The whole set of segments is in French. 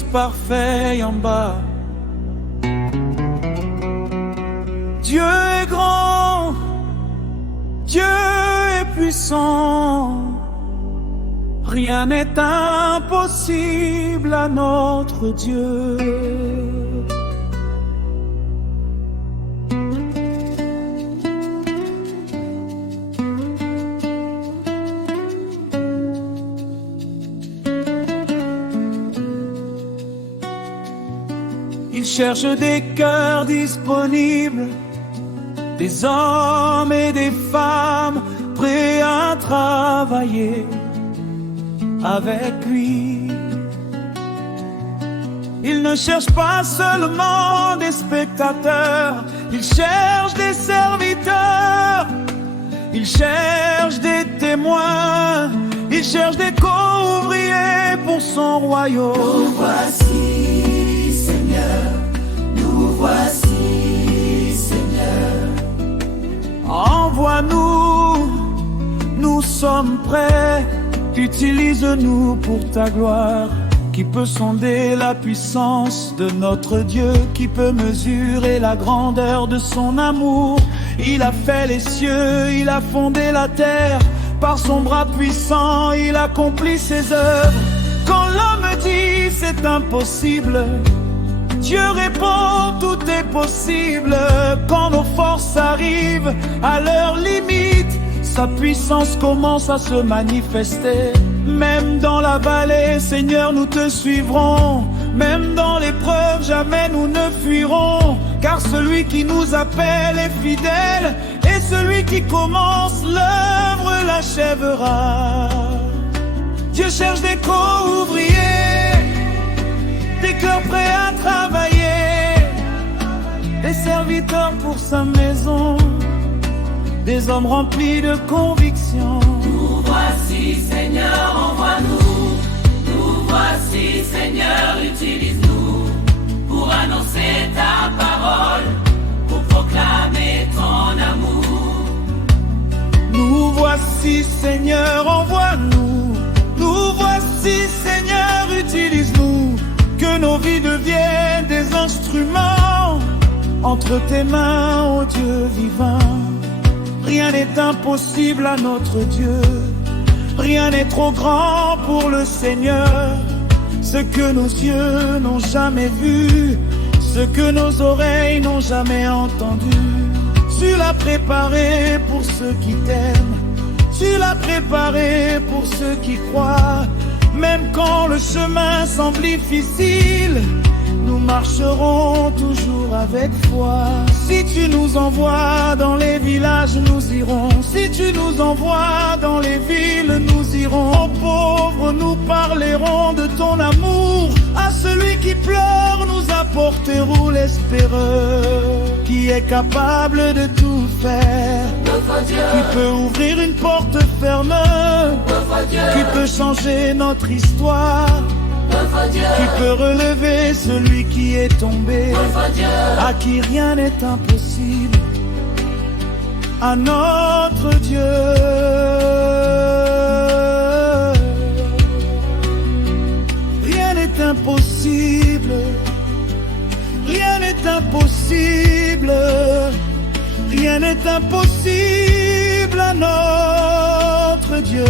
Fils parfait en bas. Dieu est grand, Dieu est puissant. Rien n'est impossible à notre Dieu. Il cherche des cœurs disponibles, des hommes et des femmes prêts à travailler avec lui. Il ne cherche pas seulement des spectateurs, il cherche des serviteurs, il cherche des témoins, il cherche des co-ouvriers pour son royaume. Nous voici, Seigneur, nous voici, Seigneur. Envoie-nous, nous sommes prêts. Utilise-nous pour ta gloire. Qui peut sonder la puissance de notre Dieu? Qui peut mesurer la grandeur de son amour? Il a fait les cieux, il a fondé la terre. Par son bras puissant, il accomplit ses œuvres. Quand l'homme dit c'est impossible, Dieu répond tout est possible. Quand nos forces arrivent à leur limite, sa puissance commence à se manifester. Même dans la vallée, Seigneur, nous te suivrons. Même dans l'épreuve, jamais nous ne fuirons. Car celui qui nous appelle est fidèle, et celui qui commence l'œuvre l'achèvera. Dieu cherche des co-ouvriers, des cœurs prêts à travailler, des serviteurs pour sa maison, des hommes remplis de conviction. Nous voici, Seigneur, envoie-nous. Nous voici, Seigneur, utilise-nous pour annoncer ta parole, pour proclamer ton amour. Nous voici, Seigneur, envoie-nous. Nous voici, Seigneur, utilise-nous. Que nos vies deviennent des instruments entre tes mains, ô Dieu vivant. Rien n'est impossible à notre Dieu. Rien n'est trop grand pour le Seigneur. Ce que nos yeux n'ont jamais vu, ce que nos oreilles n'ont jamais entendu, tu l'as préparé pour ceux qui t'aiment. Tu l'as préparé pour ceux qui croient. Même quand le chemin semble difficile, nous marcherons toujours avec foi. Si tu nous envoies dans les villages, nous irons. Si tu nous envoies dans les villes, nous irons. Aux pauvres, nous parlerons de ton amour. À celui qui pleure, nous apporterons l'espéreur, qui est capable de tout faire, Notre Dieu, qui peut ouvrir une porte ferme, notre Dieu, qui peut changer notre histoire, notre Dieu, qui peut relever celui qui est tombé, notre Dieu. à qui rien n'est impossible, à notre Dieu. Rien n'est impossible, rien n'est impossible, rien n'est impossible à notre Dieu.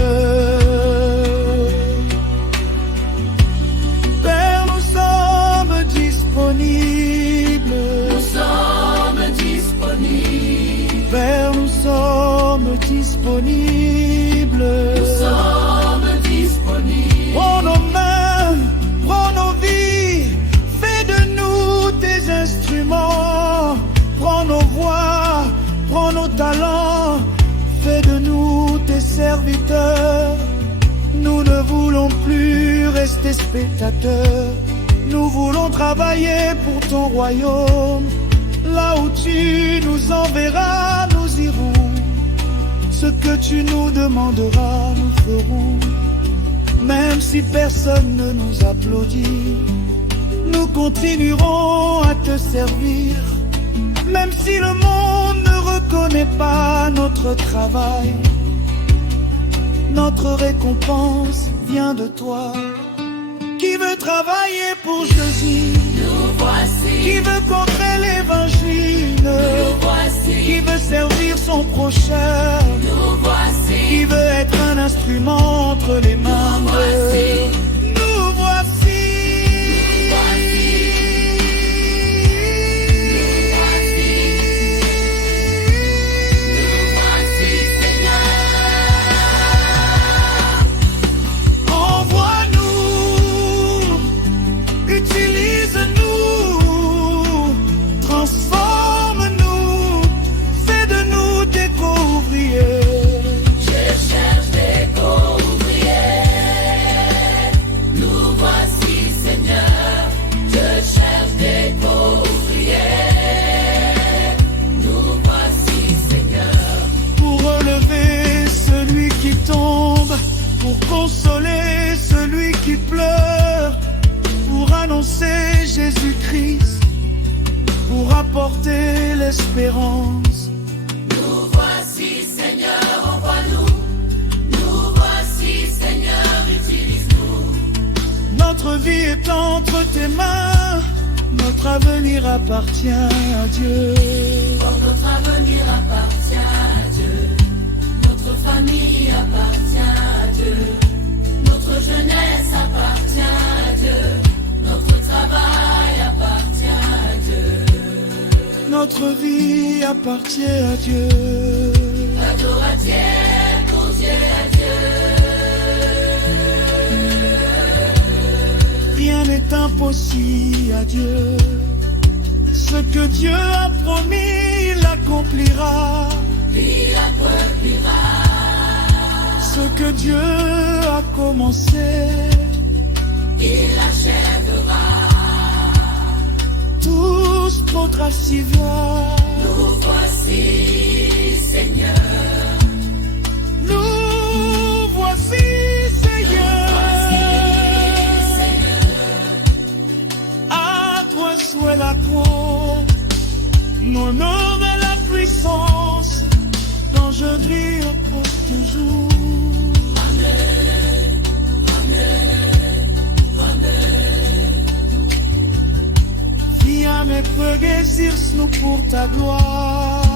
Père, nous sommes disponibles. Nous sommes disponibles. Père, nous sommes disponibles. Nous sommes disponibles. Prends nos mains, prends nos vies, fais de nous tes instruments. Prends nos voix, prends nos talents, fais de nous tes serviteurs. Nous ne voulons plus rester spectateurs. Nous voulons travailler pour ton royaume. Là où tu nous enverras, nous irons. Ce que tu nous demanderas, nous ferons. Même si personne ne nous applaudit, nous continuerons à te servir. Même si le monde ne reconnaît pas notre travail, notre récompense vient de toi. Qui veut travailler pour Jésus, nous voici, qui veut contrer l'évangile, nous voici, qui veut servir son prochain, nous voici, qui veut être un instrument entre les mains de Dieu. Nous voici. Consoler celui qui pleure, pour annoncer Jésus-Christ, pour apporter l'espérance. Nous voici, Seigneur, envoie-nous. Nous voici, Seigneur, utilise-nous. Notre vie est entre tes mains, notre avenir appartient à Dieu. Oh, notre avenir appartient à Dieu. Notre famille appartient à Dieu. Notre jeunesse appartient à Dieu. Notre travail appartient à Dieu. Notre vie appartient à Dieu. Adorateur pour Dieu, à Dieu. Rien n'est impossible à Dieu. Ce que Dieu a promis, il accomplira. Il accomplira. Ce que Dieu a commencé, il achèvera. Tous notre civa. Nous voici, Seigneur. Nous voici, Seigneur. À toi soit la gloire, l'honneur et la puissance, quand je dis pour toujours. Viens me progressir nous pour ta gloire.